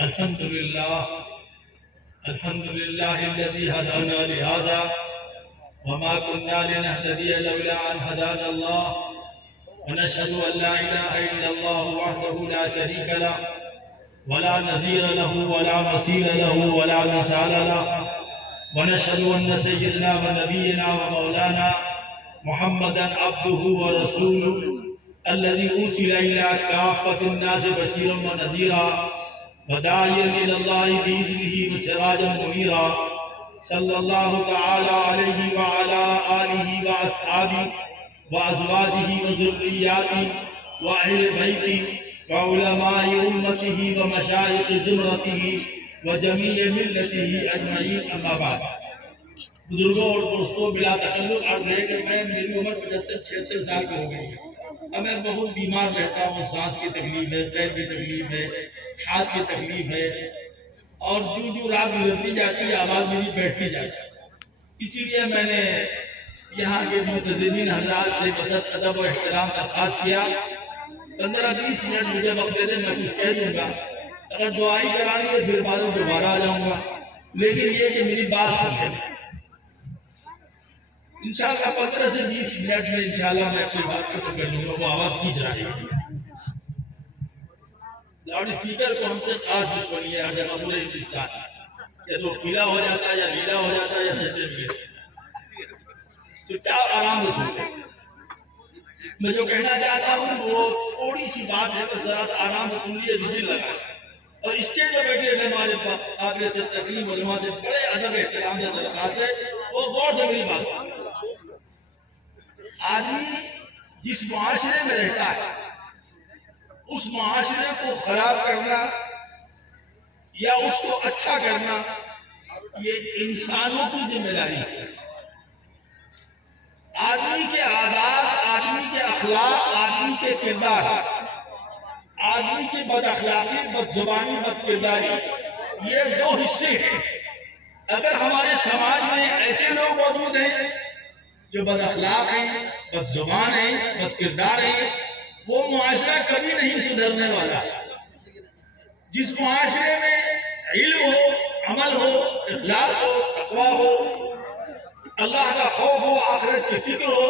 الحمد لله الذي هدانا لهذا وما كنا لنهتدي لولا أن هدانا الله ونشهد أن لا إله إلا الله وحده لا شريك له ولا نظير له ولا مثيل له ولا مثال له ونشهد أن سيدنا ونبينا ومولانا محمدا عبده ورسوله الذي أرسل إلى كافة الناس بشيرا ونذيرا وداعيا إلى الله بإذنه وسراجا منيرا صلى الله تعالى عليه وعلى آله وأصحابه وأزواجه وذرياته وأهل بيته وعلماء أمته ومشايخ زمرته وجميع ملته أجمعين أما بعد. بزرگوں اور دوستوں، بلا تکلف عرض ہے کہ میری عمر 75-76 سال کی ہو گئی ہے. اب میں بہت بیمار رہتا ہوں. سانس کی تکلیف ہے، پیر کی تکلیف ہے، ہاتھ کی تکلیف ہے، اور جو رات گزرتی جاتی ہے آواز میری بیٹھتی جاتی ہے. اسی لیے میں نے یہاں کے منتظمین حضرات سے بسط ادب و احترام درخواست کیا 15-20 منٹ مجھے وقت دے دیں، میں کچھ کہہ دوں گا. اگر دعائی کرانی ہے پھر بعد میں دوبارہ آ جاؤں گا، لیکن یہ کہ میری بات سمجھیں. انشاءاللہ 15 سے 20 منٹ میں انشاءاللہ میں اپنی بات ختم کر لوں گا. وہ آواز کھینچ رہی ہے. لاؤڈ اسپیکر کو ہم سے خاص دشمنی ہے ہر جگہ پورے ہندوستان. یا تو پیلا ہو جاتا ہے یا نیلا ہو جاتا ہے یا سجدے میں گر جاتا ہے. چپ چاپ آرام سے سنتے. میں جو کہنا چاہتا ہوں وہ تھوڑی سی بات ہے، بس ذرا سا آرام سے سن لیے، وزن لگا. اور اسٹیج پہ بیٹھے ہوئے ہمارے پاس قابل سے تکریم علماء سے بڑے ادب احترام سے درخواست ہے وہ غور سے میری بات سنیں. آدمی جس معاشرے میں رہتا ہے اس معاشرے کو خراب کرنا یا اس کو اچھا کرنا یہ انسانوں کی ذمہ داری ہے. آدمی کے آداب، آدمی کے اخلاق، آدمی کے کردار، آدمی کی بد اخلاقی، بد زبانی، بد کرداری، یہ دو حصے ہیں. اگر ہمارے سماج میں ایسے لوگ موجود ہیں جو بد اخلاق ہیں، بد زبان ہیں، بد کردار ہیں، وہ معاشرہ کبھی نہیں سدھرنے والا. جس معاشرے میں علم ہو، عمل ہو، اخلاص ہو، تقویٰ ہو، اللہ کا خوف ہو، آخرت کی فکر ہو،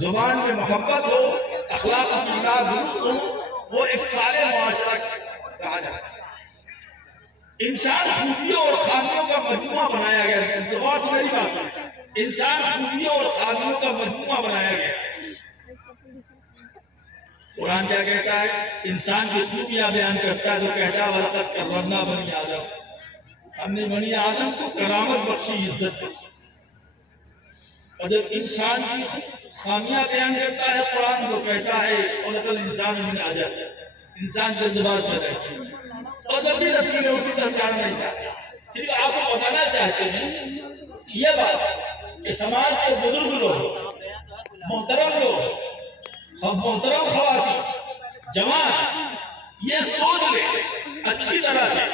زبان میں محبت ہو، اخلاق و کردار درست ہو، وہ ایک صالح معاشرہ کہا جاتا ہے. انسان خوبیوں اور خامیوں کا مجموعہ بنایا گیا ہے. غور سے میری بات سنیں. انسان خوبیوں اور خامیوں کا مجموعہ بنایا گیا ہے. قرآن کیا کہتا ہے؟ انسان کی خوبیاں بیان کرتا ہے تو کہتا ہے وَلَقَدْ كَرَّمْنَا بَنِي آدم. ہم نے بنی آدم کو کرامت بخشی، عزت بخشی. اور جب انسان کی خامیاں بیان کرتا ہے قرآن تو کہتا ہے خلق الانسان من عجل. انسان جلد باز پیدا کیا اور جلدی رسول ہے اس کی طرف جانا نہیں چاہتے. صرف آپ کو بتانا چاہتے ہیں یہ بات کہ سماج کے بزرگ لوگ، محترم لوگ، محترم خواتین، جوان یہ سوچ لیں اچھی طرح سے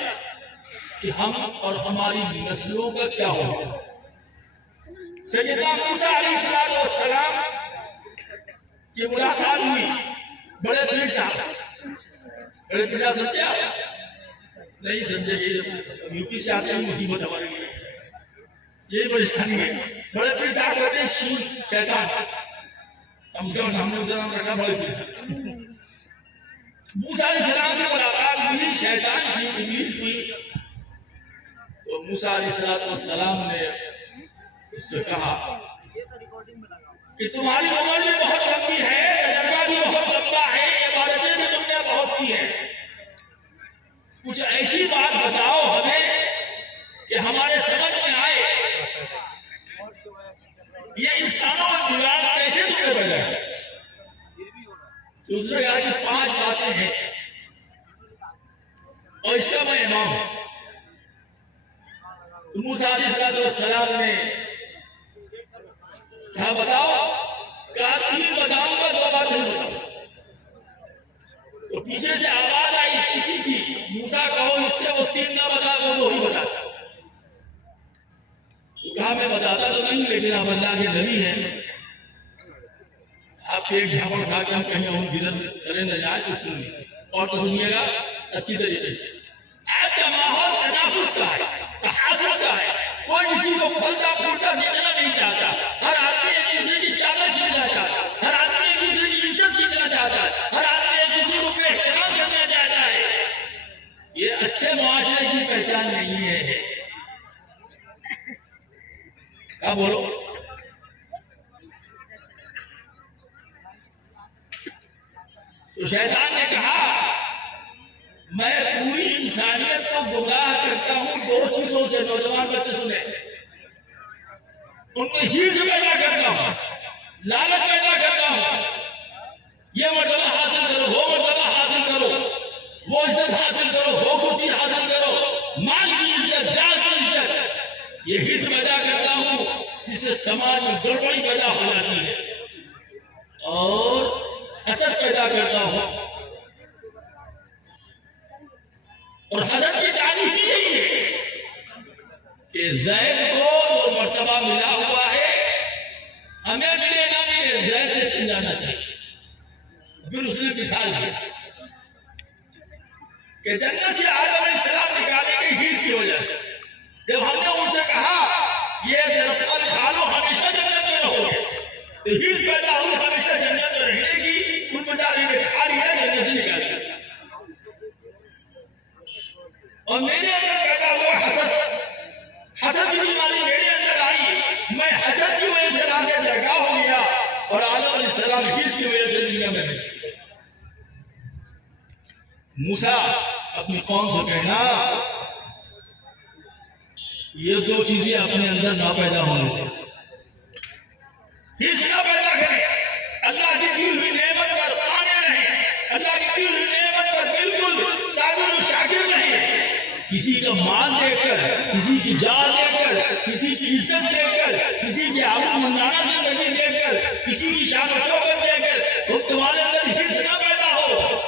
کہ ہم اور ہماری نسلوں کا کیا ہوگا. سیدنا موسیٰ علیہ السلام کی ملاقات ہوئی بڑے پیر صاحب. بڑے پیر صاحب سمجھے آپ نہیں سمجھے؟ یو پی سے آتے ہیں مصیبت ہمارے لیے، یہی پریشانی ہے. بڑے پیر صاحب کہتے ہیں شیطان. ہم اس کا ہم نے اس کا نام رکھا بڑے پیر صاحب. موسیٰ علیہ السلام سے ملاقات ہوئی شیطان کی، ابلیس کی. تو موسیٰ علیہ السلام نے اس سے کہا کہ تمہاری عمر بھی بہت لمبی ہے، تجربہ بھی بہت لمبا ہے، عبادتیں بھی تم نے بہت کی ہیں. کچھ ایسی بات بتاؤ ہمیں کہ ہمارے سمجھ میں آئے یہ انسانوں کا بگاڑ کیسے تم نے پیدا کیا. تو اس نے کہا کہ 5 باتیں ہیں اور اس کا میں امام ہوں. تو موسیٰ علیہ السلام نے کہا بتاؤ. کہا 3 بتاؤں گا، 2 بات نہیں بتاؤں. تو پیچھے سے آواز آئی کسی کی، موسیٰ کہو اس سے وہ 3 نہ بتا وہ 2 ہی بتا. تو کہا میں بتاتا تو نہیں لیکن آپ اللہ کے نبی ہیں، آپ ایک جھاپڑ کھا کے ہم کہیں ہم گرد چلے نہ جائے تو سنیے اور سنیے گا اچھی طریقے سے. کا ماحول تنافس کا ہے، تحاسب کا ہے، کوئی کسی کو پھلتا پھولتا دیکھنا نہیں چاہتا، ہر آدمی ایک دوسرے کی چادر کھینچنا چاہتا ہے، ہر آدمی ایک دوسرے کی عزت کھینچنا چاہتا ہے، ہر آدمی ایک دوسرے کو بے احترام کرنا چاہتا ہے. یہ اچھے معاشرے کی پہچان نہیں ہے. کیا بولو؟ تو شیطان نے کہا میں پوری انسانیت کو گمراہ کرتا ہوں دو چیزوں سے. نوجوان بچے سنیں، ان کو ہرس پیدا کرتا ہوں، لالچ پیدا کرتا ہوں. یہ مرتبہ حاصل کرو، وہ مرتبہ حاصل کرو، وہ عزت حاصل کرو، وہ کرسی حاصل کرو، مال کی عزت، جان کی عزت. یہ ہرس پیدا کرتا ہوں جس سے سماج میں گڑبڑی پیدا ہو جاتی ہے، اور حسد پیدا کرتا ہوں. اور حسد کی تعریف بھی یہی ہے کہ زید کو جو مرتبہ ملا ہوا ہے ہمیں ملے نہ ملے زید سے چھن جانا چاہیے. پھر اس نے مثال دیا کہ جنت سے آدم علیہ السلام نکالے گئے ہرس کی وجہ سے. جب ہم نے ان سے کہا یہ درخت کھا لو ہمیشہ جنت میں رہو گے، تو ہرس پیدا ہوئی ہمیشہ جنت میں رہنے کی. ان بیچارے نے کھا لیا، جنت سے نکال دیا. اور میرے اندر پیدا ہوا حسد کی بیماری میرے اندر آئی. میں حسد کی وجہ سے راہ میں درگاہ ہو گیا، اور آدم علیہ السلام ہرس کی وجہ سے دنیا میں نہیں. موسیٰ اپنی قوم سے کہنا یہ دو چیزیں اپنے اندر نہ پیدا ہونے دیں. ہرس نہ پیدا کریں، اللہ کی دی ہوئی نعمت پر قانے رہیں، اللہ کی دی ہوئی نعمت پر بالکل صابر و شاکر رہیں. کسی کا مال دیکھ کر، کسی کی جان دیکھ کر، کسی کی عزت دیکھ کر، کسی کی آبرو مندانہ زندگی دیکھ کر، کسی کی شان و شوکت دیکھ کر تو تمہارے اندر ہرس نہ پیدا ہو.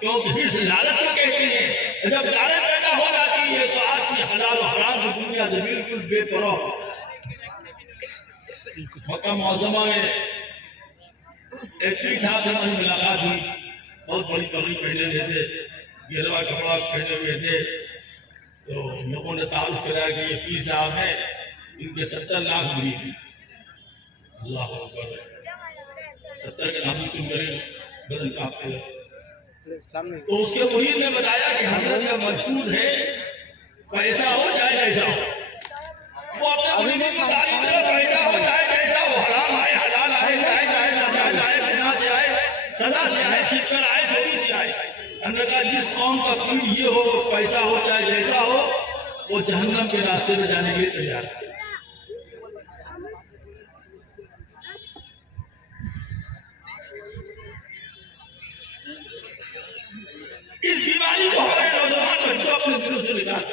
کیونکہ ہرس لالچ کو کہتے ہیں. جب لالچ پیدا ہو جاتی ہے تو آدمی حلال و حرام کی دنیا سے بالکل بے پرواہ ہو. مکہ معظمہ میں ایک پیر صاحب سے ہماری ملاقات ہوئی. بہت بڑی پگڑی پہنے ہوئے تھے، گھیروا کپڑا پہنے ہوئے تھے. تو لوگوں نے تعارف کرا کہ یہ پیر صاحب ہیں، ان کے 70 لاکھ مرید تھی. اللہ اکبر. 70 کے نام سن کر بدن کانپنے لگے. تو اس کے مرید نے بتایا کہ حضرت کا محفوظ ہے پیسہ ہو چاہے جیسا ہو. وہ اپنے مریدوں کی تعلیم دے پیسہ ہو چاہے جیسا ہو، حرام آئے حلال آئے، جائز آئے ناجائز آئے، گناہ سے آئے سزا سے آئے، چھپ کر آئے چوری سے آئے. ہم نے کہا جس قوم کا پیر یہ ہو پیسہ ہو چاہے جیسا ہو وہ جہنم کے راستے میں جانے کے لیے تیار ہے. اس بیماری کو ہمارے نوجوان بچوں اپنے دلوں سے نکال.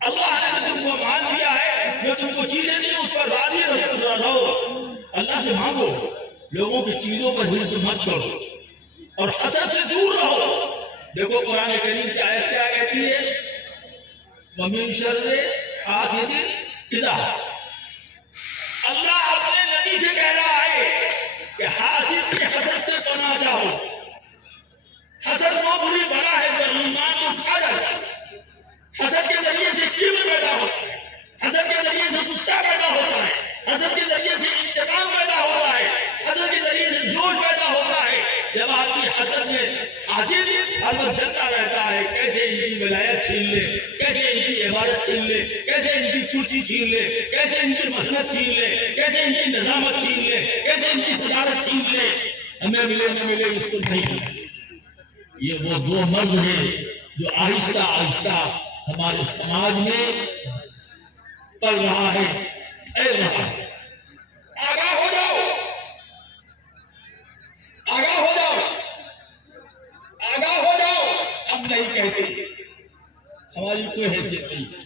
اللہ نے جو تم کو مان دیا ہے، جو تم کو چیزیں دی اس پر راضی رہو. اللہ سے مانگو، لوگوں کی چیزوں پر ہرس مت کرو، اور حسد سے دور رہو. دیکھو قرآن کریم کی آیت کیا کہتی ہے؟ وَمِن شَرِّ حَاسِدٍ إِذَا حَسَدَ. اللہ اپنے نبی سے کہہ رہا ہے کہ حاسد کی حسد سے پناہ چاہو. حسد وہ بری بلا ہے جو ایمان کو کھا جاتا ہے. حسد کے ذریعے سے کبر پیدا ہوتا ہے، حسد کے ذریعے سے غصہ پیدا ہوتا ہے، حسد کے ذریعے سے انتقام پیدا ہوتا ہے، حسد کے ذریعے سے جوش پیدا ہوتا ہے. جب آدمی حسد میں حاصل ہر وقت جلتا رہتا ہے کیسے ان کی ولایت چھین لے، کیسے ان کی عبادت چھین لے، کیسے ان کی کرسی چھین لے، کیسے ان کی محنت چھین لے، کیسے ان کی نظامت چھین لے، کیسے ان کی صدارت چھین لے. ہمیں ملے نہ ملے اس کو نہیں پتا. یہ وہ دو مرض ہیں جو آہستہ آہستہ ہمارے سماج میں پل رہا ہے، پھیل رہا ہے. آگاہ ہو جاؤ، آگاہ ہو جاؤ، آگاہ ہو جاؤ. ہم نہیں کہتے، ہماری کوئی حیثیت نہیں.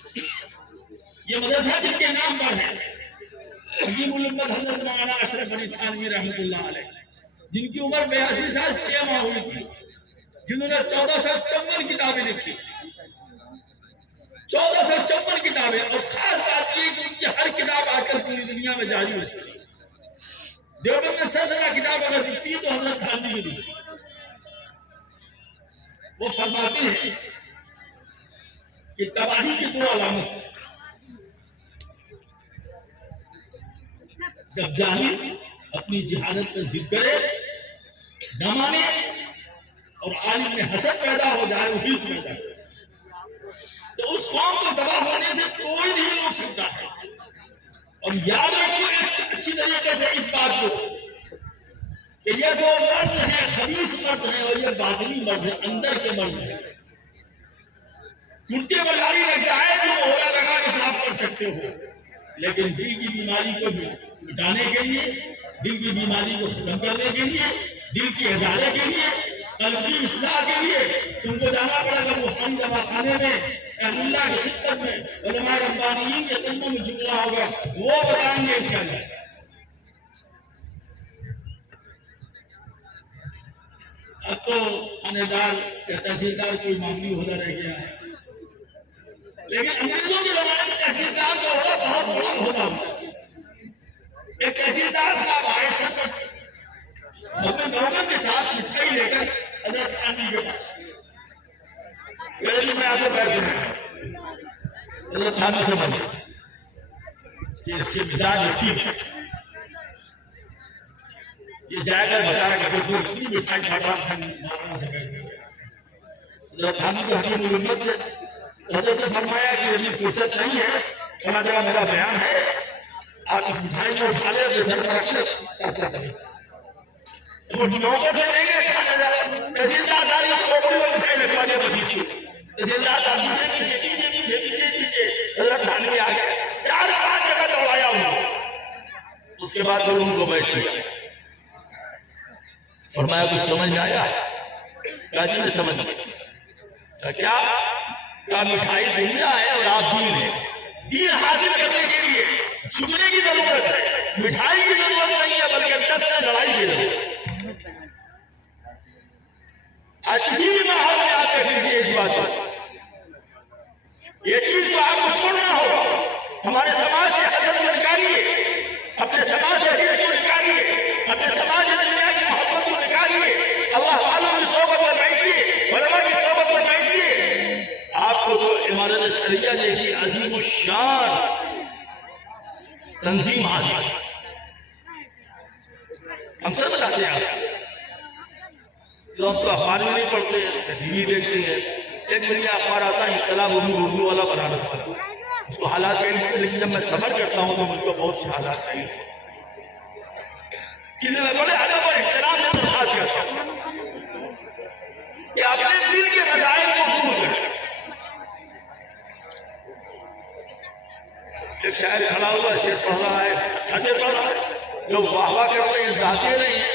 یہ مدرسہ جن کے نام پر ہے حکیم الامت حضرت مولانا اشرف علی تھانوی رحمۃ اللہ علیہ، جن کی عمر 82 سال 6 ماہ ہوئی تھی، جنہوں نے 1454 کتابیں لکھی، 1454 کتابیں. اور خاص بات یہ کہ ان کی ہر کتاب آ کر پوری دنیا میں جاری ہو چکی. دیوبند میں سب سے زیادہ کتاب اگر بکتی ہے تو حضرت تھانوی کی بکتی ہے. وہ فرماتے ہیں کہ تباہی کی دو علامت ہے. جب جاہل اپنی جہالت میں ضد کرے، نہ مانے، اور عالم میں حسد پیدا ہو جائے، وہ حرص پیدا ہو، تو اس قوم کو تباہ ہونے سے کوئی نہیں روک سکتا ہے. اور یاد رکھو اچھی طریقے سے اس بات کو کہ یہ جو مرض ہے خبیث مرض ہے، اور یہ باطنی مرض ہے، اندر کے مرض ہے. کرتے پر گاڑی لگ جائے تو اولا لگا کے صاف کر سکتے ہو، لیکن دل کی بیماری کو مٹانے کے لیے، دل کی بیماری کو ختم کرنے کے لیے، دل کی ازالے کے لیے، قلب کی اصلاح کے لیے تم کو جانا پڑا گا روحانی دواخانے میں، اہل اللہ کی خدمت میں، علماء ربانیین کے قدموں میں جھکنا ہوگا، وہ بتائیں گے اس کا علاج. اب تو تھانے دار یا تحصیلدار کوئی معمولی عہدہ رہ گیا ہے، لیکن انگریزوں کے زمانے میں تحصیلدار کا عہدہ بہت بڑا عہدہ ہوتا ہے. ایک تحصیلدار صاحب آئے سفر اپنے نوکر کے ساتھ مٹھائی لے کر حضرت خانوی کے پاس، میں آپ کو بیٹھ سنا. حضرت خانوی سے بولے کہ اس کے مزاج عجیب ہے، یہ جائے گا بتایا کہ اتنی مٹھائی کھاتا مارنا سے بیٹھ گیا. حضرت خانوی کو حکیم الامت ہے. حضرت نے فرمایا کہ ابھی فرصت نہیں ہے، سنا جگہ میرا بیان ہے، آپ اس مٹھائی کو اٹھا لیں، اپنے سر پر رکھ لیں، ساتھ ساتھ چلیں. وہ نوکر سے لیں گے تحصیلدار ساری کھوپڑی اور مٹھائی رکھوا دے بچیسی کو. تحصیلدار صاحب پیچھے پیچھے پیچھے پیچھے پیچھے پیچھے حضرت خانوی آ گئے، 4-5 جگہ دوڑایا انہوں. اس کے بعد پھر ان کو بیٹھ لیا. فرمایا کچھ سمجھ میں آیا؟ کہا جی میں سمجھ گیا. کیا؟ کہا مٹھائی دنیا ہے اور آپ دین ہیں. دین حاصل کرنے کے لیے جھکنے کی ضرورت ہے، مٹھائی کی ضرورت نہیں ہے، بلکہ دس سے لڑائی کی ضرورت ہے. آج کسی بھی ماحول میں آپ دیکھ لیجیے اس بات پر، یہ چیز کو آپ کو چھوڑنا ہوگا. ہمارے سماج سے حسد کو نکالیے، اپنے سماج سے حسد کو نکالیے، اپنے سماج میں دنیا کی محبت کو نکالیے، اللہ والوں کی صحبت میں بیٹھیے، علماء کی صحبت میں بیٹھیے. آپ کو تو عمارت شریعہ جیسی عظیم الشان تنظیم حاصل ہے. ہم سب بتاتے ہیں آپ لوگ تو اخبار میں نہیں پڑھتے ہیں، ٹی وی دیکھتے ہیں. ایک دنیا اخبار آتا ہے انقلاب اردو والا بنارس والا، اس کو حالات کا علم ہے، لیکن جب میں سفر کرتا ہوں تو مجھ کو بہت سی حالات کا علم ہے. کسی میں بڑے ادب اور احترام سے درخواست کرتا ہوں کہ اپنے دل کے مسائل کو دور کریں. ایک شاعر کھڑا ہوا شعر پڑھ رہا ہے، اچھا شعر پڑھ رہا ہے، لوگ واہ واہ کرتے ہیں، گاتے نہیں ہیں.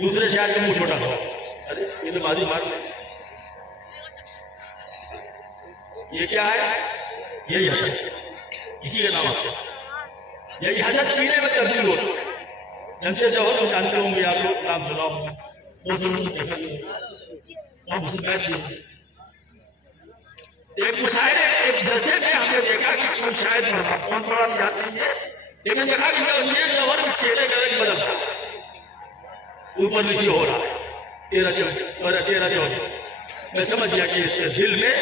دوسرے شاعر کا منہ چھوٹا ہوا، ارے یہ تو بازی مار لیں. یہ کیا ہے؟ یہی حسد، اسی کا نام ہے. یہی حسد کینے میں تبدیل ہوتا ہے. جمشید جوہر کو جانتے ہوں گے آپ لوگ، نام سنا ہوگا، وہ سنوں کو دیکھا گیا اور اسے بیٹھ گیا. ایک مشاعرے ایک جلسے میں ہم نے دیکھا کہ کوئی شاعر پڑھا، کون پڑھا نہیں جاتی ہے، لیکن دیکھا کہ جمشید جوہر میں چھیڑے کا ایک بدل تھا، اوپر نیچے ہو رہا ہے 13-14. میں سمجھ گیا کہ اس کے دل میں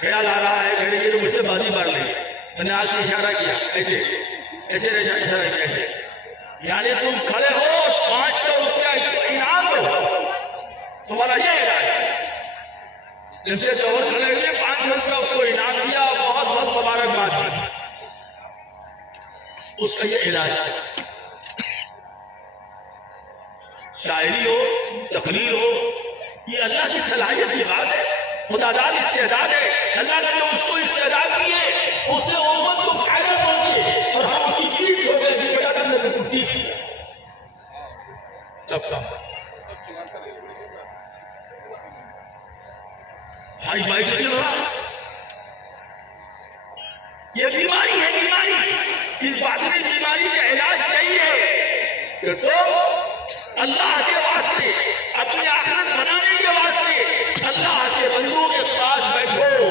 خیال آ رہا ہے کہ یہ مجھ سے بازی مار لیں گے. میں نے آج سے اشارہ کیا، ایسے ایسے اشارہ کیا، ایسے یعنی تم کھڑے ہو 500 روپیہ انعام دو، تمہارا یہ علاج ہے. جمشید جوہر کھڑے ہوئے 500 روپیہ اس کو انعام دیا، بہت بہت مبارکباد دی. اس کا یہ علاج ہے. شاعری ہو، تقریر ہو، یہ اللہ کی صلاحیت کی بات ہے، خداداد استعداد ہے. اللہ نے جو اس کو استعداد دیے اس سے امت کو فائدہ پہنچے، اور ہم اس کی پیٹ ہو گئے کہ بیٹا تم نے بالکل ٹھیک کیا. تب کام بھائی بھائی سے چل رہا. یہ بیماری ہے، بیماری. اس بات میں بیماری کا علاج نہیں ہے کہ تو اللہ کے واسطے، اپنی آخرت بنانے کے واسطے اللہ کے بندوں کے پاس بیٹھو،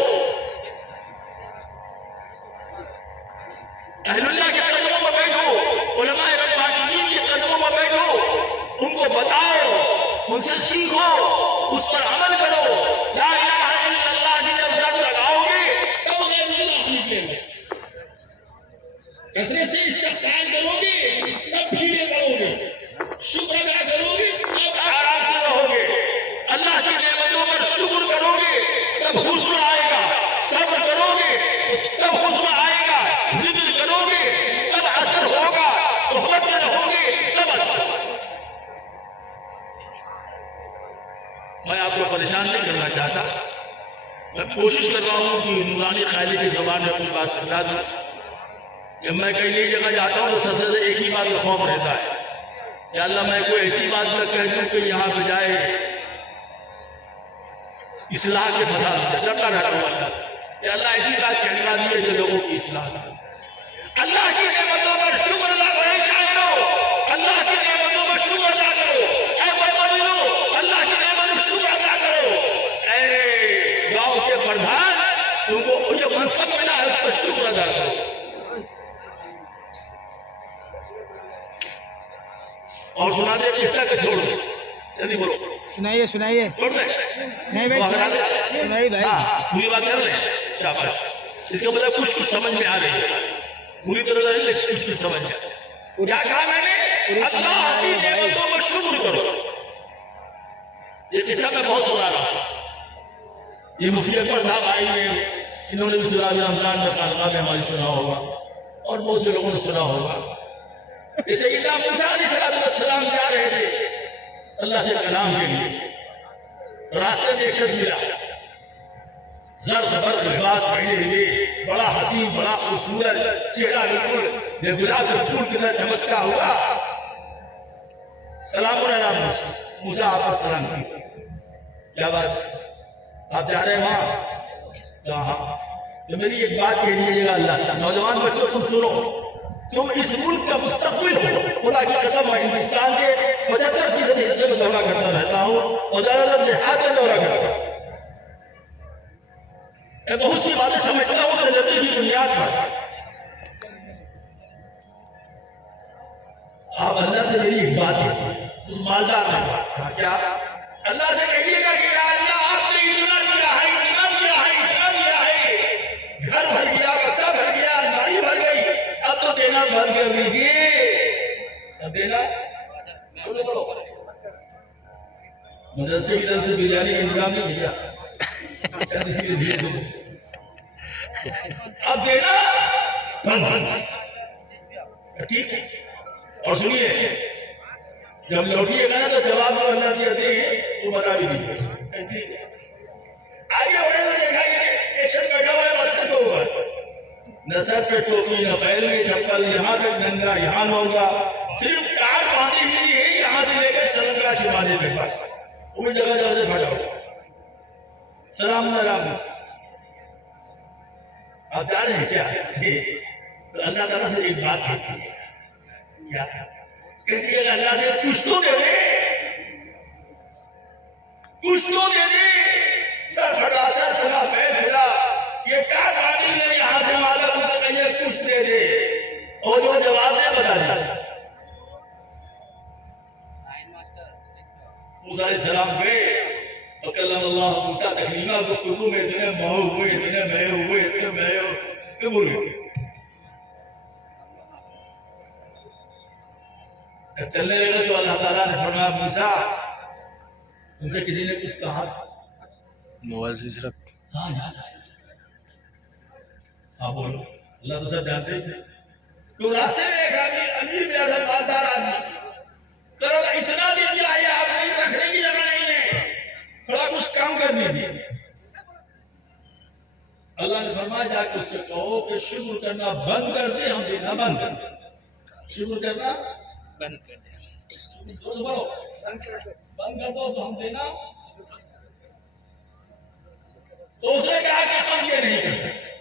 اہل اللہ کے قدموں پر بیٹھو، علماء ربانیین کے قدموں پر بیٹھو، ان کو بتاؤ، ان سے سیکھو، اس پر عمل کرو. لا الہ الا اللہ کی جب ضرب لگاؤ گے کثرت سے استغفار کرو گے تب بھیڑیں پڑو گے، شکر ادا کرو گے تب آرام سے رہو گے، اللہ کی نعمتوں پر شکر کرو گے تب حسن آئے گا، صبر کرو گے تب حسن آئے گا، ذکر کرو گے تب اثر ہوگا، صحبت میں رہو گے تب اثر ہوگا۔ میں آپ کو پریشان نہیں کرنا چاہتا، میں کوشش کر رہا ہوں کہ نورانی خیالی کی زبان میں اپنی بات سمجھا دوں۔ جب میں کئی نئی جگہ جاتا ہوں تو سب سے ایک ہی بات کا خوف رہتا ہے، یا اللہ میں کوئی ایسی بات نہ کہہ دوں کہ یہاں بجائے اصلاح کے فساد ڈرتا رہتا ہوں اللہ سے، یا اللہ ایسی بات کہنا بھی ہے جو لوگوں کی اصلاح ہے۔ اللہ کی نعمتوں پر شکر ادا کرو شاعرو، اللہ کی نعمتوں پر شکر ادا کرو، اے مطلبو اللہ کی نعمتوں پر شکر ادا کرو، اے گاؤں کے پردھان تم کو جو منصب ملا ہے اس پر شکر ادا کرو۔ اور سنا دے قصہ کہ چھوڑ دے، جلدی بولو، سنائیے سنائیے، چھوڑ دے نہیں بھائی سنائیے بھائی، پوری بات کر لیں، شاباش، اس کا مطلب کچھ سمجھ میں آ رہی ہے، پوری طرح نہیں لیکن کچھ سمجھ میں آ رہی ہے۔ کیا کہا میں نے؟ اللہ کی نعمتوں پر شکر کرو۔ یہ قصہ میں بہت سنا رہا ہوں، یہ مفتی اکبر صاحب آئی ہیں، انہوں نے بھی سراج رمضان میں خانقاہ میں ہماری سنا ہوگا اور بہت سے لوگوں نے سنا ہوگا۔ جیسے کہ موسیٰ علیہ السلام جا رہے تھے اللہ سے کلام کے لیے، راستے میں ایک شخص ملا، زرد برق لباس پہنے ہوئے، بڑا حسین بڑا خوبصورت چہرہ، بالکل جب گلاب کے پھول کی طرح چمکتا ہوا۔ سلام علیکم موسیٰ، آپ کا سلام کی کیا بات، آپ جا رہے ہیں وہاں؟ کہاں؟ تو میری ایک بات کہہ دیجیے گا اللہ سے، نوجوان بچوں تم سنو، تم اس ملک کا مستقبل ہو، خدا کی قسم میں ہندوستان کے 75% حصے میں دورہ کرتا رہتا ہوں اور زیادہ تر دیہات میں دورہ کرتا ہوں، میں بہت سی باتیں سمجھتا ہوں تجربے کی بنیاد پر۔ آپ اللہ سے میری ایک بات کہتے ہیں، اس مالدار نے کہا کیا؟ اللہ سے کہیے گا کہ یا اللہ آپ نے اتنا دیا ہے، اتنا دیا ہے، اتنا دیا ہے، گھر بھر گیا، بکسا بھر گیا، الماری بھر گئی، اب تو دینا بند کر دیجیے، اب دینا مدرسے کی طرف سے بریانی کا انتظام نہیں کیا، اب دینا بند کر، ٹھیک ہے؟ اور سنیے، جب لوٹیے گا تو جواب میں اللہ دیا دیں تو بتا بھی دیجیے، ٹھیک ہے؟ آگے بڑھے تو دیکھا کہ ایک شخص بیٹھا ہوا ہے پتھر کے اوپر، نہ سر پہ ٹوپی نہ پیر میں چپل، یہاں تک ننگا یہاں نونگا، صرف کار باندھی ہوئی ہے یہاں سے لے کر سلنگا چھپانے تک، بس کوئی جگہ جگہ سے پھٹا ہوا۔ سلام علیکم، آپ جا رہے ہیں کیا؟ تو اللہ تعالیٰ سے ایک بات کہتی ہے، کیا کہتی ہے؟ اللہ سے کچھ تو دے دے، کچھ تو دے دے، سر پھٹا سر پھٹا پیر پھٹا، یہ کار باندھی نہیں یہاں سے مالا اسے کہیے کچھ دے دے، اور جو جواب دے بتا دے۔ موسیٰ علیہ السلام گئے وکلم اللہ موسیٰ تکلیمہ، گفتگو میں اتنے مہو ہوئے، اتنے مہے ہوئے، اتنے مہے ہوئے کہ بھول گئے۔ جب چلنے لگے تو اللہ تعالیٰ نے فرمایا موسیٰ تم سے کسی نے کچھ کہا تھا؟ موبائل سے صرف ہاں یاد آیا، ہاں بولو، اللہ تو سب جانتے ہیں۔ تو راستے میں ایک آدمی امیر بھی ایسا مالدار آدمی کرو اتنا دے دیا ہے آپ نہیں رکھنے کی جگہ نہیں ہے، تھوڑا کچھ کام کر دیجیے۔ اللہ نے فرمایا جا کے اس سے کہو کہ شکر کرنا بند کر دے، ہم دینا بند کر دیں، شکر کرنا بند کر دیں، بولو بند کر دو تو ہم دینا۔ تو اس نے کہا کہ ہم یہ نہیں کر سکتے،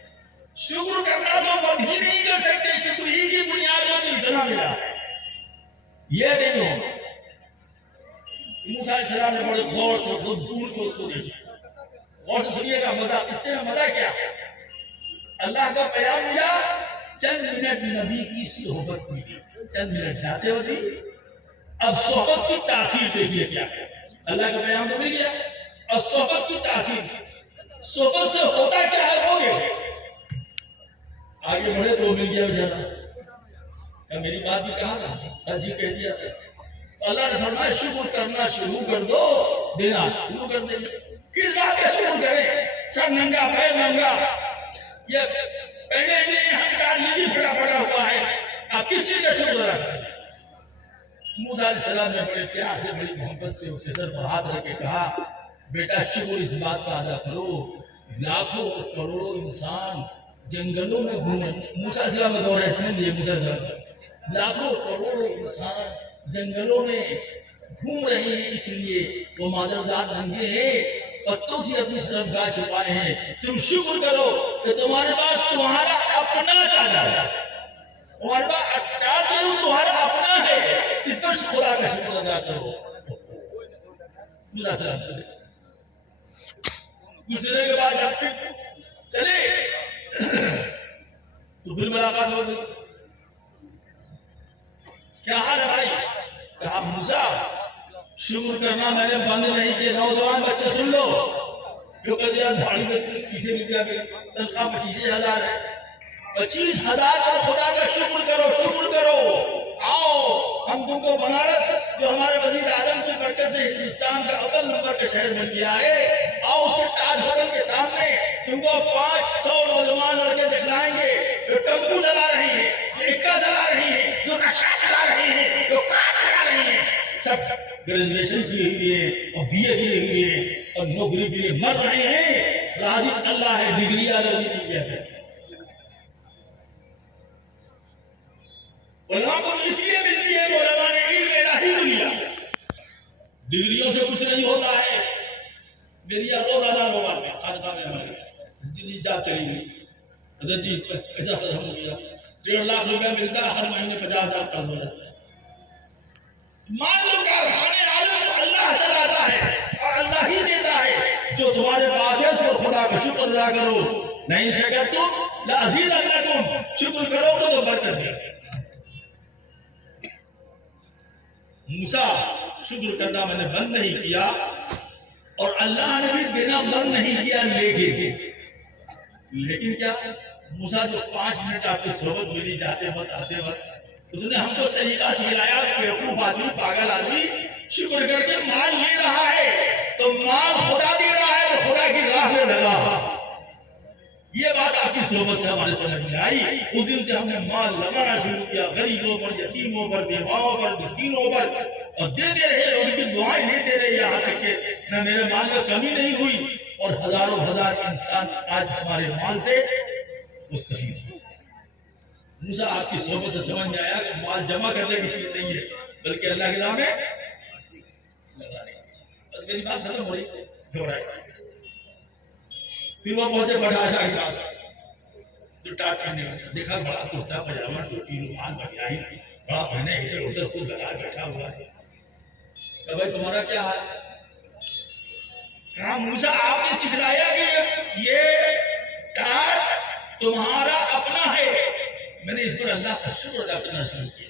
شکر کرنا تو بند ہی نہیں کر سکتے، شکر ہی کی بنیاد میں تو اتنا ملا ہے، یہ نہیں ہو۔ موسیٰ علیہ السلام نے بڑے غور سے خود دور کو اس کو دیکھا، غور سے سنیے گا مزہ، اس سے مزہ کیا؟ اللہ کا پیام ملا، چند منٹ نبی کی صحبت ملی، چند منٹ جاتے ہوتی، اب صحبت کی تاثیر دیکھیے کیا ہے۔ اللہ کا پیام تو مل گیا، اب صحبت کی تاثیر، صحبت سے ہوتا کیا ہے وہ دیکھیں۔ آگے بڑھے تو مل گیا بیچارہ، میری بات بھی کہا تھا جی کہہ دیا تھا. اللہ نے فرمایا شکر کرنا شروع کر دو دینا شروع کر دیں. کس بات کا شکر کریں؟ سر ننگا پیر ننگا یہ پہلے ہنکار یہ بھی پھڑا پڑا ہوا ہے. آپ کس چیز کا شکر ادا کریں؟ موسیٰ علیہ السلام نے بڑے پیار سے بڑی محبت سے اسے سر پر ہاتھ رکھ کے کہا بیٹا شکر اس بات کا ادا کرو لاکھوں کروڑوں انسان جنگلوں میں گھومے. موسیٰ علیہ السلام کا دور ہے اس میں موسیٰ علیہ السلام لاکھوں کروڑوں انسان جنگلوں میں گھوم رہے ہیں اس لیے وہ مادرزاد ننگے ہیں پتوں سے اپنی شرمگاہ چھپائے ہیں. تم شکر کرو کہ تمہارے پاس تمہارا اپنا چادر ہے. تمہارے پاس چادر تمہارا اپنا ہے. اس پر خدا کا شکر ادا کرو. کچھ دنوں کے بعد جب پھر چلے تو پھر ملاقات ہو گئی. کیا حال ہے بھائی؟ کہا موسیٰ شکر کرنا میں نے بند نہیں کیا. نوجوان بچے سن لو جو کہتے ہیں دھاڑی کے پیچھے روپیہ ملے تنخواہ 25,000 ہے. 25,000 پر خدا کا شکر کرو شکر کرو. آؤ ہم تم کو بنارس جو ہمارے وزیر اعظم کی برکت سے ہندوستان کا اول نمبر کا شہر بن گیا ہے آؤ اس کے تاج ہوٹل کے سامنے تم کو 500 نوجوان لڑکے دکھلائیں گے جو ٹمپو چلا رہے ہیں جو اکا چلا رہے ہیں جو رکشا چلا رہے ہیں جو کار چلا رہے ہیں سب گریجویشن کیے ہوئے ہیں اور بی اے کیے ہوئے ہیں اور نوکری کے لیے مر رہے ہیں. رازق اللہ ہے ڈگری والے نہیں کیا کرتے. علماء کو اس لیے ملتی ہے علماء نے علم الہی کو لیا. ڈگریوں سے کچھ نہیں ہوتا ہے. میری روز ادا لوگ آتے ہیں خانقاہ میں ہمارے جی جاب چلی گئی حضرت جی پیسہ ختم ہو گیا 1.5 لاکھ روپیہ ملتا ہے ہر مہینے 50,000 قرض ہو جاتا ہے. مان لو کارخانے عالم اللہ چلاتا ہے اور اللہ ہی دیتا ہے. جو تمہارے پاس ہے اس کو خدا کا شکر ادا کرو. نہیں شکرتم لأزیدنکم شکر کرو تو برکت دے. موسیٰ شکر کرنا میں نے بند نہیں کیا اور اللہ نے بھی دینا بند نہیں کیا. لیکن کیا موسیٰ جو 5 منٹ آپ کی صحبت ملی جاتے وقت آتے وقت اس نے ہم کو طریقہ سکھلایا. بیوقوف آدمی پاگل آدمی شکر کر کے مال لے رہا ہے تو مال خدا دے رہا ہے تو خدا کی راہ میں لگا. یہ بات آپ کی صحبت سے ہمارے سمجھ میں آئی. اس دن سے ہم نے مال لگانا شروع کیا غریبوں پر یتیموں پر بیواؤں پر مسکینوں پر اور دیتے رہے ان کی دعائیں لیتے رہے یہاں تک کہ نہ میرے مال میں کمی نہیں ہوئی اور ہزاروں ہزار انسان آج ہمارے مال سے مستفید ہیں. موسیٰ آپ کی صحبت سے سمجھ میں آیا کہ مال جمع کرنے کی چیز نہیں ہے بلکہ اللہ کے نام میں لگانے کی چیز. بس میری بات ختم ہو رہی گھبرائے. پھر وہ پہنچے بڑھاشا کے پاس جو ٹاٹ پہنے ہوئے دیکھا بڑا کرتا پجامہ ٹوپی رومال بنیائی بڑا پہنے ادھر ادھر خود لگا بیٹھا ہوا ہے. کہ بھائی تمہارا کیا حال ہے؟ کہا موسیٰ آپ نے سکھلایا کہ یہ ٹاٹ تمہارا اپنا ہے. میں نے اس پر اللہ کا شکر ادا کرنا شروع کیا.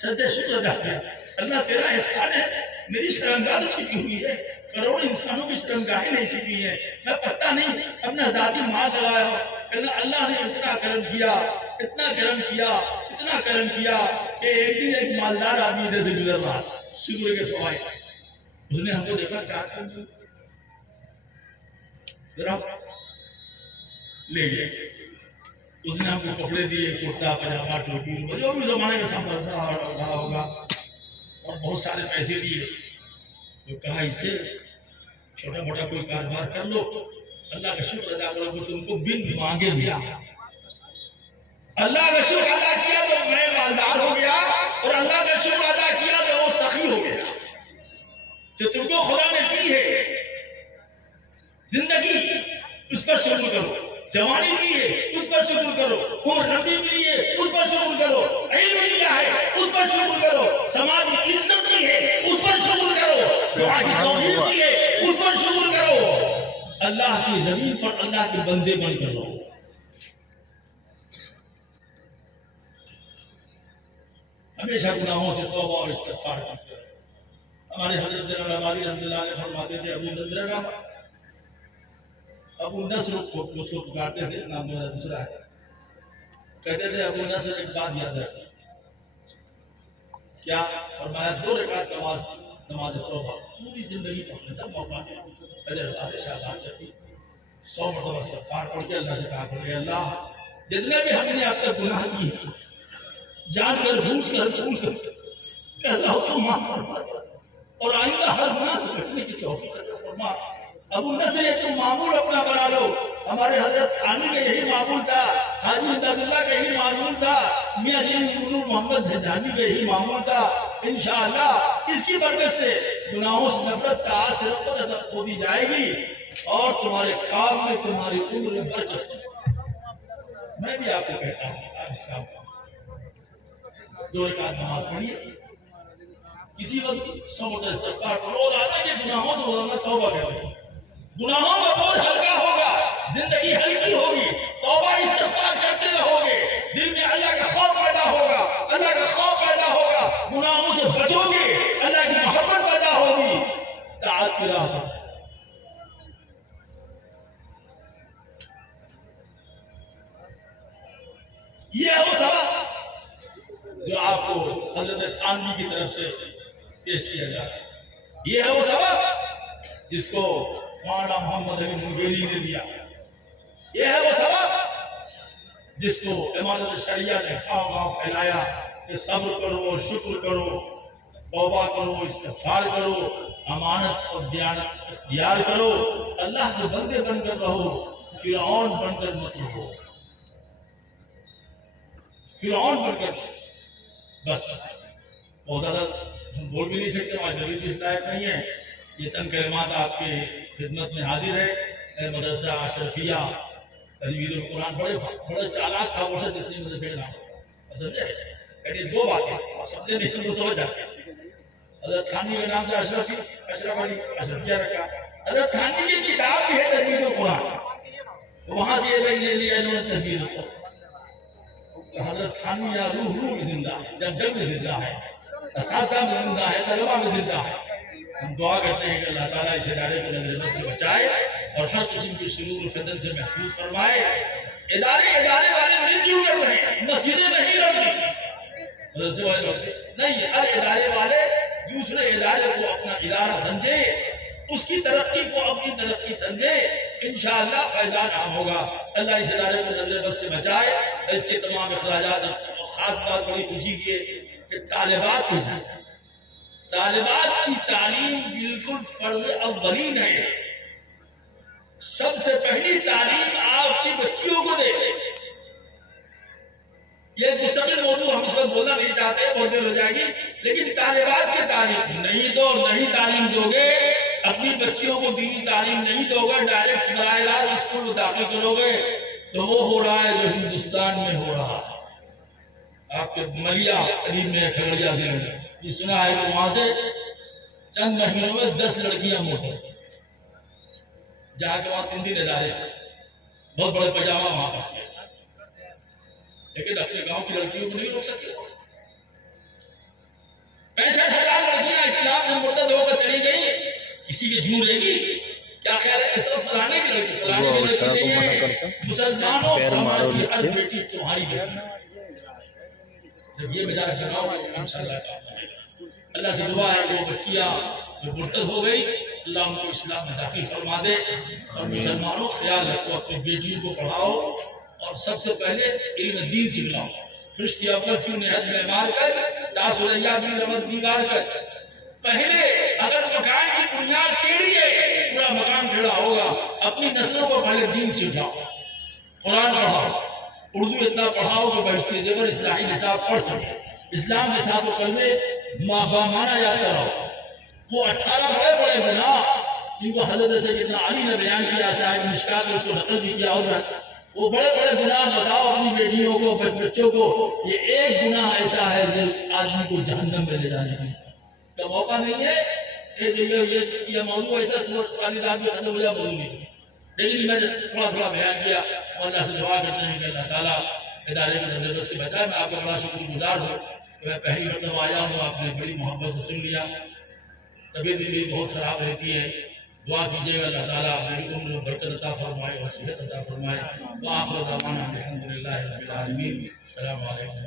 سچے شکر ادا کیا. اللہ تیرا احسان ہے میری شرمگاہ تو چھپی ہوئی ہے کروڑوں انسانوں کی شرمگاہیں نہیں چھپی ہیں. میں پتہ نہیں اپنا ذاتی مال لگایا ہوں. اللہ نے اتنا کرم کیا اتنا کرم کیا اتنا کرم کیا کہ ایک دن ایک مالدار آدمی ادھر سے گزر رہا تھا شکر کے سوائے. اس نے ہم کو دیکھا ٹاٹ کر ذرا لے گئے. اس نے ہم کو کپڑے دیے کرتا پجامہ ٹوپی جو بھی زمانے کے ساتھ رہا ہوگا اور بہت سارے پیسے دیے. تو کہا اس سے چھوٹا موٹا کوئی کاروبار کر لو اللہ کا شکر ادا کرو کہ تم کو بن مانگے ملا. اللہ کا شکر ادا کیا تو میں مالدار ہو گیا اور اللہ کا شکر ادا کیا تو وہ سخی ہو گیا. جو تم کو خدا نے دی ہے زندگی اس پر شکر کرو. جوانی دی ہے اس پر شکر کرو. عمر لمبی ملی ہے اس پر شکر کرو. علم دیا ہے اس پر شکر کرو. سماجی عزت دی ہے اس پر شکر کرو. دعا کی توفیق دی ہے اس پر شکر کرو. اللہ کی زمین پر اللہ کے بندے بن کر رہو. ہمیشہ گناہوں سے توبہ اور استغفار کرتے رہو. ہمارے حضرت العبادی رحمۃ اللہ علیہ فرماتے تھے ابو نصر کو پکارتے تھے نام میرا دوسرا ہے. کہتے تھے ابو نصر ایک بات یاد رکھ کیا فرمایا 2 رکعت نماز توبہ پوری زندگی پڑھنے تک موقع ملا. فجر والے شہادات جب 100 مرتبہ استغفار پڑھ کے اللہ سے کہا کہ اللہ جتنے بھی ہم نے اب تک گناہ کیے جان کر بوجھ کر بھول کر کہ اللہ اس کو معاف فرما دے اور آئندہ ہر گناہ سے بچنے کی توفیق عطا فرما. ابو نصر یہ تم معمول اپنا بنا لو. ہمارے حضرت تھانی کا یہی معمول تھا, حاجی امداد اللہ کا یہی معمول تھا, میاں جی نور محمد حجانی کا یہی معمول تھا. انشاءاللہ اس کی برکت سے گناہوں سے نفرت تعاص سے رفت کھو دی جائے گی اور تمہارے کام میں تمہاری عمر میں برکت. میں بھی آپ کو کہتا ہوں آپ اس کام 2 رکعت نماز پڑھیے, کسی وقت 100 مرتبہ استغفار کرو اور اللہ کے گناہوں سے روزانہ توبہ کرو. گناہوں کا بوجھ ہلکا ہوگا, زندگی ہلکی ہوگی, توبہ استغفار کرتے رہو گے, دل میں اللہ کا خوف پیدا ہوگا, اللہ کا خوف پیدا ہوگا, گناہوں سے بچو گے, اللہ کی محبت پیدا ہوگی, طاعت کی راہ پر. یہ ہے وہ سبب جو آپ کو حضرت تھانوی کی طرف سے پیش کیا جاتا ہے. یہ ہے وہ سبب جس کو مولانا محمد علی منگیری نے دیا. یہ ہے وہ سبب جس کو امامت شریعہ نے گاؤں گاؤں پھیلایا کہ صبر کرو, شکر کرو, توبہ کرو, استغفار کرو, امانت اور دیانت اختیار کرو, اللہ کے بندے بن کر رہو, فرعون بن کر مت رہو. فرعون بن کر بس بہت زیادہ ہم بول بھی نہیں سکتے, ہماری زمین بھی اس لائق نہیں ہے. یہ چند کلمات آپ کے خدمت میں حاضر ہے. مدرسہ اشرفیہ تجوید القرآن بڑے چالاک تھا وہ شخص جس نے مدرسے کا نام سمجھے. یعنی 2 باتیں آپ سمجھے نہیں تو سمجھ جاتے. حضرت تھانوی کا نام تھا اشرف علی, اشرفیہ رکھا. حضرت تھانوی کی کتاب بھی ہے تجوید القرآن, وہاں سے یہ لے لیا انہوں نے تجوید القرآن. حضرت تھانوی روح میں زندہ ہے, جگ میں زندہ ہے, اساتذہ میں زندہ ہے, طلبہ میں زندہ ہے. ہم دعا کرتے ہیں کہ اللہ تعالیٰ اس ادارے کو نظر بد سے بچائے اور ہر قسم کی شرور و فتن سے محفوظ فرمائے. ادارے والے مل جل کر رہے, مسجدیں نہیں رہتی, مدرسے والے نہیں, ہر ادارے والے دوسرے ادارے کو اپنا ادارہ سمجھے, اس کی ترقی کو اپنی ترقی سمجھے, انشاءاللہ فیضان عام ہوگا. اللہ اس ادارے کو نظر بد سے بچائے. اس کے تمام اخراجات, خاص بات بڑی خوشی کی ہے کہ طالبات کے ساتھ طالبات کی تعلیم بالکل فرض اولین ہے. سب سے پہلی تعلیم آپ کی بچیوں کو دے. یہ مستقل موضوع ہم اس میں بولنا نہیں چاہتے, بہت دیر ہو جائے گی, لیکن طالبات کی تعلیم نہیں تو نہیں تعلیم دو گے, اپنی بچیوں کو دینی تعلیم نہیں دو گے, ڈائریکٹ براہ راست اسکول میں داخل کرو گے تو وہ ہو رہا ہے جو ہندوستان میں ہو رہا ہے. آپ کے ملیا قریب میں کھگڑیا ضلع میں یہ سنا ہے کہ وہاں سے چند مہینوں میں 10 لڑکیاں موت ہوئی, جہاں کے وہاں 3 دن ادارے, بہت بڑے پجامہ وہاں پر, لیکن اپنے گاؤں کی لڑکیوں کو نہیں روک سکتے. 65,000 لڑکیاں اسلام سے مرتد ہو کر چلی گئی, کسی کی جھوٹ رہے گی کیا خیال ہے؟ فلانے کی لڑکی نہیں ہے, مسلمانوں سماج کی ہر بیٹی تمہاری بیٹی. جب یہ مزاج بناؤ انشاءاللہ اللہ سے دعا ہے کہ وہ بچیاں جو مرتد ہو گئی اللہ ان کو اسلام میں داخل فرما دے. اور مسلمانوں خیال رکھو, اپنی بیٹیوں کو پڑھاؤ اور سب سے پہلے علم دین سکھلاؤ. خشتی اول کیوں نہد میں مار کر تاثریا بھی رمت دیوار کر. پہلے اگر مکان کی بنیاد ٹیڑھی ہے پورا مکان ٹیڑھا ہوگا. اپنی نسلوں کو پہلے دین سکھاؤ, قرآن پڑھاؤ, اردو اتنا پڑھاؤ کہ بہشتی زبر اصلاحی نصاب پڑھ سکے, اسلام کے ساتھ کلمے بامانا جاتا رہو. وہ 18 بڑے بڑے گناہ جن کو حضرت سیدنا علی نے بیان کیا, شاید مشکات نے اس کو نقل بھی کیا ہوگا, وہ بڑے بڑے گناہ بتاؤ اپنی بیٹیوں کو, بچوں کو. یہ ایک گناہ ایسا ہے جو آدمی کو جہنم میں لے جانے کا موقع نہیں ہے. یہ موضوع ایسا سالی رات میں ختم ہو جائے موضوع نہیں, لیکن میں نے تھوڑا بیان کیا. اور اللہ سے دعا کرتے ہیں کہ اللہ تعالیٰ ادارے کو نظر بد سے بچائے. میں آپ کا بڑا شکر گزار ہوں کہ میں پہلی مرتبہ آیا ہوں, آپ نے بڑی محبت سے سن لیا. طبیعت بھی بہت خراب رہتی ہے, دعا کیجیے گا اللہ تعالیٰ میری عمر میں برکت عطا فرمائے اور صحت عطا فرمائے. وآخر دعوانا الحمدللہ رب العالمین. السلام علیکم.